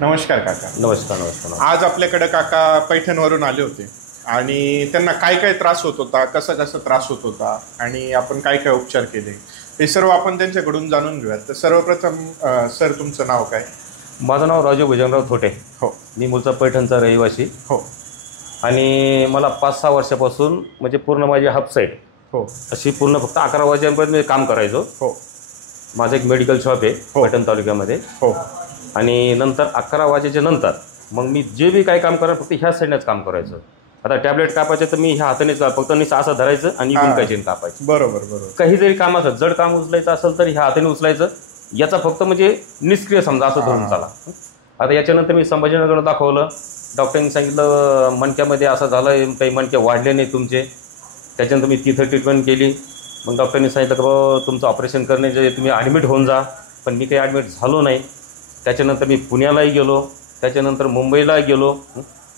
नमस्कार काका. नमस्कार नमस्कार. आज आपल्याकडे काका पैठणवरून आले होते आणि त्यांना काय काय त्रास होत होता, कसा कसा त्रास होत होता आणि आपण काय काय उपचार केले हे सर्व आपण त्यांच्याकडून जाणून घेऊयात. तर सर्वप्रथम सर तुमचं नाव काय? माझं नाव राजू भुजंगराव थोटे. हो. मी मूळचा पैठणचा रहिवासी. हो. आणि मला 5-6 वर्षापासून म्हणजे पूर्ण माझी हाफ साईड हो अशी पूर्ण फक्त 11 वाजेपर्यंत मी काम करायचो. हो. माझं एक मेडिकल शॉप आहे पैठण तालुक्यामध्ये. हो. आणि नंतर 11 वाजेच्या नंतर मग मी जे बी काही काम करायचं फक्त ह्या साईडनेच काम करायचं. आता टॅबलेट कापायचं तर मी ह्या हातानेच फक्त असं धरायचं आणि गुंकायचे कापायचं. बरोबर बरोबर. काही जरी काम असलं, जड काम उचलायचं असेल तर ह्या हाताने उचलायचं. याचा फक्त म्हणजे निष्क्रिय समजा असं धरून चाला. आता याच्यानंतर मी संभाजीनगरला दाखवलं. डॉक्टरांनी सांगितलं मणक्यामध्ये असं झालं, काही मणके वाढले नाही तुमचे. त्याच्यानंतर मी तिथं ट्रीटमेंट केली. मग डॉक्टरांनी सांगितलं की बाबा तुमचं ऑपरेशन करण्याचे तुम्ही ॲडमिट होऊन जा. पण मी काही ॲडमिट झालो नाही. त्याच्यानंतर मी पुण्यालाही गेलो, त्याच्यानंतर मुंबईला गेलो.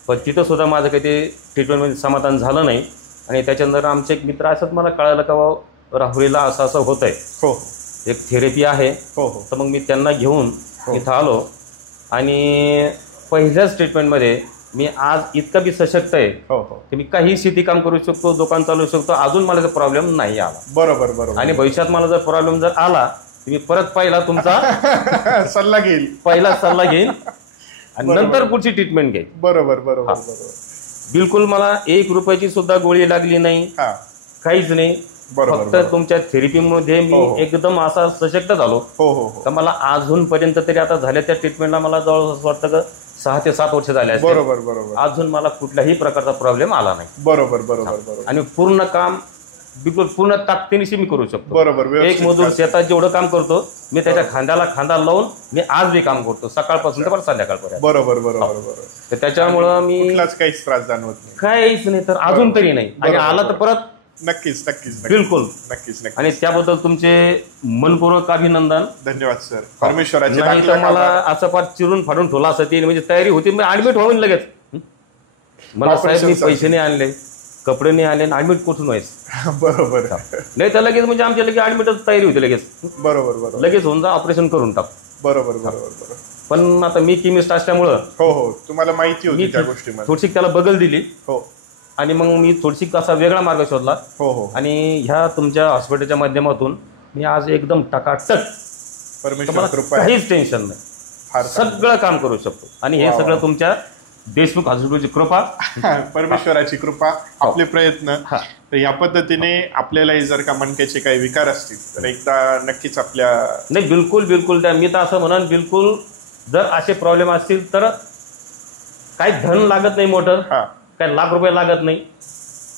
पण तिथंसुद्धा माझं काही ते ट्रीटमेंटमध्ये समाधान झालं नाही. आणि त्याच्यानंतर आमचे एक मित्र असंच मला कळालं का बाबा राहुरीला असं असं होतं आहे. हो. एक थेरपी आहे. हो हो. तर मग मी त्यांना घेऊन इथं आलो. आणि पहिल्याच ट्रीटमेंटमध्ये मी आज इतका बी सशक्त आहे की मी काही शेती काम करू शकतो, दुकान चालवू शकतो. अजून मला जर प्रॉब्लेम नाही आला. बरोबर बरोबर. आणि भविष्यात मला जर प्रॉब्लेम जर आला तर मी परत पहिला तुमचा सल्ला घेईल. पहिला सल्ला घेईन आणि नंतर पुढची ट्रीटमेंट घेईन. बरोबर बरोबर बरोबर. बिलकुल मला 1 रुपयाची सुद्धा गोळी लागली नाही, काहीच नाही. फक्त तुमच्या थेरपीमध्ये मी एकदम असा सशक्त झालो. हो हो. तर मला अजूनपर्यंत तरी आता झाल्या त्या ट्रीटमेंटला मला जवळ वाटतं का 6 ते 7 वर्ष झाले असतील. बरोबर बरोबर. अजून मला कुठल्याही प्रकारचा प्रॉब्लेम आला नाही. बरोबर बरोबर बरोबर. आणि पूर्ण काम बिलकुल पूर्ण ताकदीनिशी मी करू शकतो. बरोबर. एक मजूर शेतात जेवढं काम करतो मी त्याच्या खांद्याला खांदा लावून मी आज बी काम करतो, सकाळपासून तर संध्याकाळपर्यंत. बरोबर बरोबर बरोबर. तर त्याच्यामुळं मी काहीच त्रास जाणवत नाही, काहीच नाही. तर अजून तरी नाही. आणि आला तर परत नक्कीच नक्कीच बिलकुल नक्कीच नक्कीच. आणि त्याबद्दल तुमचे मनपूर्वक अभिनंदन. धन्यवाद सर. परमेश्वराची नाही तर मला असं फार चिरून फाडून ठेवला असं ती म्हणजे तयारी होती. मी ऍडमिट होऊन लगेच मला साहेब मी पैसे नाही आणले, कपडे नाही आले, ऍडमिट कुठून व्हायचं. बरोबर. नाही तर लगेच म्हणजे आमच्या लगेच ऍडमिटच तयारी होती लगेच. बरोबर बरोबर. लगेच होऊन जा, ऑपरेशन करून टाक. बरोबर बरोबर बरोबर. पण आता मी केमिस्ट असल्यामुळं हो हो तुम्हाला माहिती होती त्या गोष्टीमध्ये. थोडीशी त्याला बगल दिली. हो. आणि मग मी थोडीशी असा वेगळा मार्ग शोधला. हो हो. आणि ह्या तुमच्या हॉस्पिटलच्या माध्यमातून मी आज एकदम टकाटक, परमेश्वर कृपा, काहीच टेन्शन नाही, सगळं काम करू शकतो. आणि हे सगळं तुमच्या देशमुख हॉस्पिटलची कृपा, परमेश्वराची कृपा, आपले प्रयत्न. तर या पद्धतीने आपल्यालाही जर का मणक्याचे काही विकार असतील तर एकदा नक्कीच आपल्या. नाही बिलकुल बिलकुल त्या मी तर असं म्हणन बिलकुल जर असे प्रॉब्लेम असतील तर काही धन लागत नाही मोठं, काही लाख रुपये लागत नाही,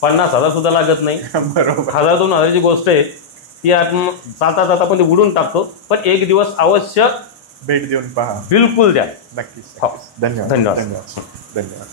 50,000 सुद्धा लागत नाही. बरोबर. 1000-2000ची गोष्ट आहे ती आपण चालता चालता पण ती उडून टाकतो. पण एक दिवस अवश्य भेट देऊन पहा. बिलकुल द्या. नक्कीच. धन्यवाद. धन्यवाद. धन्यवाद.